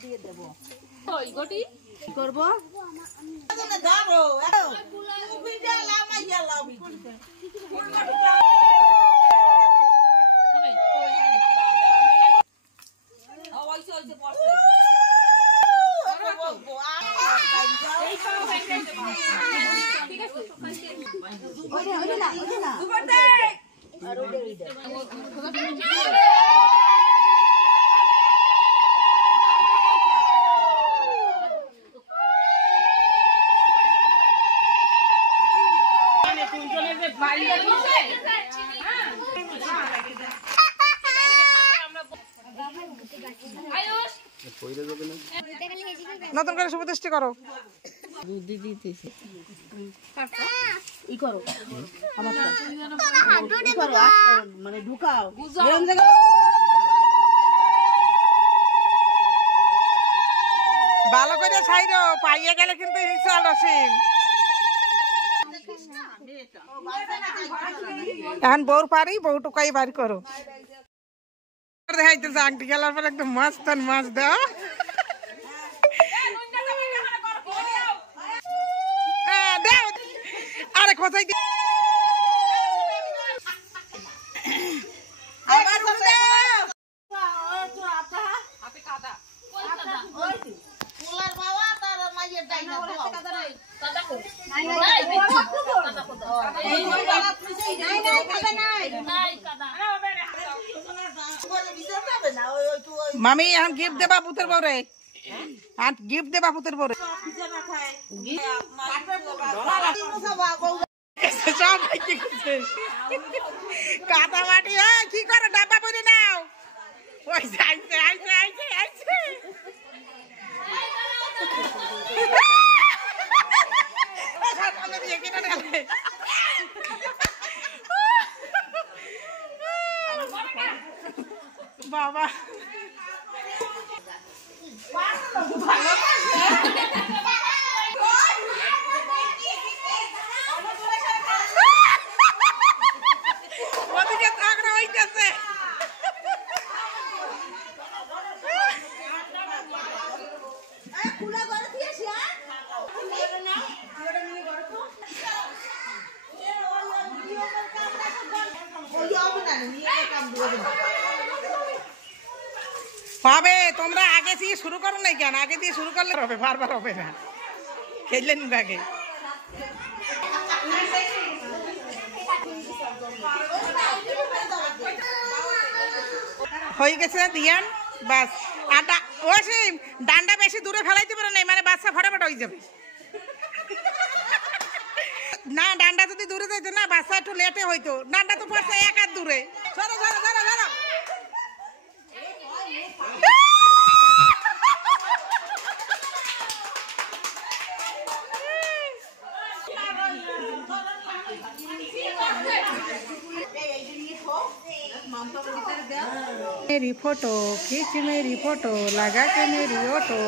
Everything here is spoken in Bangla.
দিয়ে দেব ওই গটি করব ধরো ভিডিও লামা ইয়ালা নতুন করে শুভ দৃষ্টি করো বুদ্ধি দিতেছে ই করো মানে ঢুকাও ভালো করে ছাইরো পাইয়ে গেলে কিন্তু ইনসাল্ট আসিম এখন বউর পারি বউ টুকাই বার করো দেখাইতেছে আংটি খেলার পর একদম মাছ মাছ দাও আরে কোথায় মামি এখন গিফট দেবা পুতের বউরে আর গিফট দেবা পুতের বউরে কাদা মাটি কি করে ডাব্বা বলে নাও ওই আইছে আইছে আইছে আইছে বাবা ওদিকে থাকরা হইতেছে হবে তোমরা আগে দিয়ে শুরু করো নাই কেন আগে দিয়ে শুরু করলে হবে বারবার হবে না খেললেন আগে হয়ে গেছে দিয়ান বাস আর ওসিম ডান্ডা বেশি দূরে ফেলাইতে পারে নাই মানে বাচ্চা ফটাফট হয়ে যাবে না ডান্ডা যদি দূরে যাইতো না বাচ্চা একটু লেটে হইতো ডান্ডা তো পড়ছে এক হাত দূরে সরো সরো সরো সরো मेरी फोटो खींच मेरी फोटो लगा के मेरी ऑटो